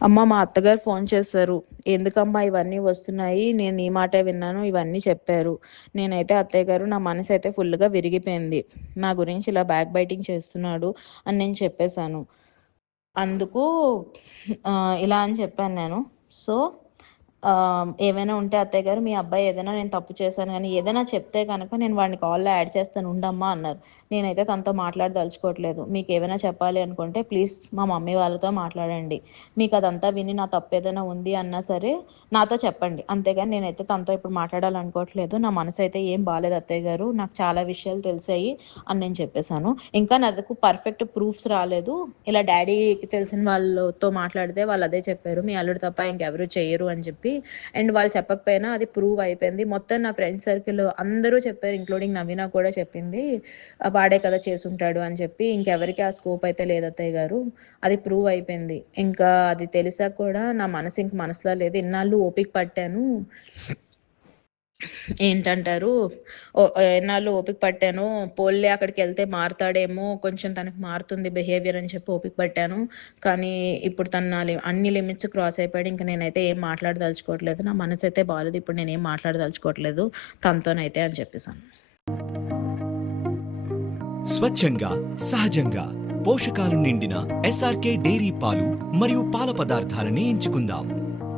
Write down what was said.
అమ్మ మా అత్తగారు ఫోన్ చేశారు. "ఎందుకమ్మా ఇవన్నీ వస్తున్నాయి? నేను నీ మాటే విన్నాను." ఇవన్నీ చెప్పారు. నేనైతే అత్తయ్య గారు నా మనసైతే ఫుల్‌గా విరిగిపోయింది. నా గురించి ఇలా బ్యాక్ బైటింగ్ చేస్తున్నాడు అని నేను చెప్పేసాను. అందుకు ఇలా అని చెప్పాను నేను. సో, ఏవైనా ఉంటే అత్తయ్య గారు మీ అబ్బాయి ఏదైనా నేను తప్పు చేశాను గానీ, ఏదైనా చెప్తే గనక నేను వాడిని కాల్‌లో యాడ్ చేస్తాను ఉండమ్మా అన్నారు. నేనైతే తనతో మాట్లాడదలుచుకోవట్లేదు. మీకేమైనా చెప్పాలి అనుకుంటే ప్లీజ్ మా మమ్మీ వాళ్ళతో మాట్లాడండి. మీకదంతా విని నా తప్పేదైనా ఉంది అన్నా సరే నాతో చెప్పండి. అంతేగాని నేనైతే తనతో ఇప్పుడు మాట్లాడాలనుకోవట్లేదు. నా మనసైతే ఏం బాలేదు అత్తయ్య గారు. నాకు చాలా విషయాలు తెలిసాయి అని నేను చెప్పేసాను. ఇంకా నా దగ్గరకు పర్ఫెక్ట్ ప్రూఫ్స్ రాలేదు. ఇలా డ్యాడీకి తెలిసిన వాళ్ళతో మాట్లాడితే వాళ్ళదే చెప్పారు. మీ అల్లుడు తప్ప ఇంకెవరు చెయ్యరు అని చెప్పి. అండ్ వాళ్ళు చెప్పకపోయినా అది ప్రూవ్ అయిపోయింది. మొత్తం నా ఫ్రెండ్ సర్కిల్ అందరూ చెప్పారు. ఇంక్లూడింగ్ నవీన కూడా చెప్పింది. వాడే కదా చేసుంటాడు అని చెప్పి. ఇంకెవరికీ ఆ స్కోప్ అయితే లేదు అత్తయ్య గారు. అది ప్రూవ్ అయిపోయింది. ఇంకా అది తెలిసాక కూడా నా మనసు ఇంక మనసులో లేదు. ఇన్నాళ్ళు ఓపిక పట్టాను. ఏంటంటారు? ఎన్నాళ్ళు ఓపిక పట్టాను. పోన్లే అక్కడికెళ్తే మారతాడేమో, కొంచెం తనకి మారుతుంది బిహేవియర్ అని చెప్పి ఓపిక పట్టాను. కానీ ఇప్పుడు తను నా అన్ని లిమిట్స్ క్రాస్ అయిపోయాడు. ఇంక నేనైతే ఏం మాట్లాడదలుచుకోవట్లేదు. నా మనసైతే బాలేదు. ఇప్పుడు నేనేం మాట్లాడదలుచుకోవట్లేదు తనతోనైతే అని చెప్పేసాను. స్వచ్ఛంగా, సహజంగా పోషకాలు నిండిన ఎస్ఆర్కే డైరీ పాలు మరియు పాల పదార్థాలని ఎంచుకుందాం.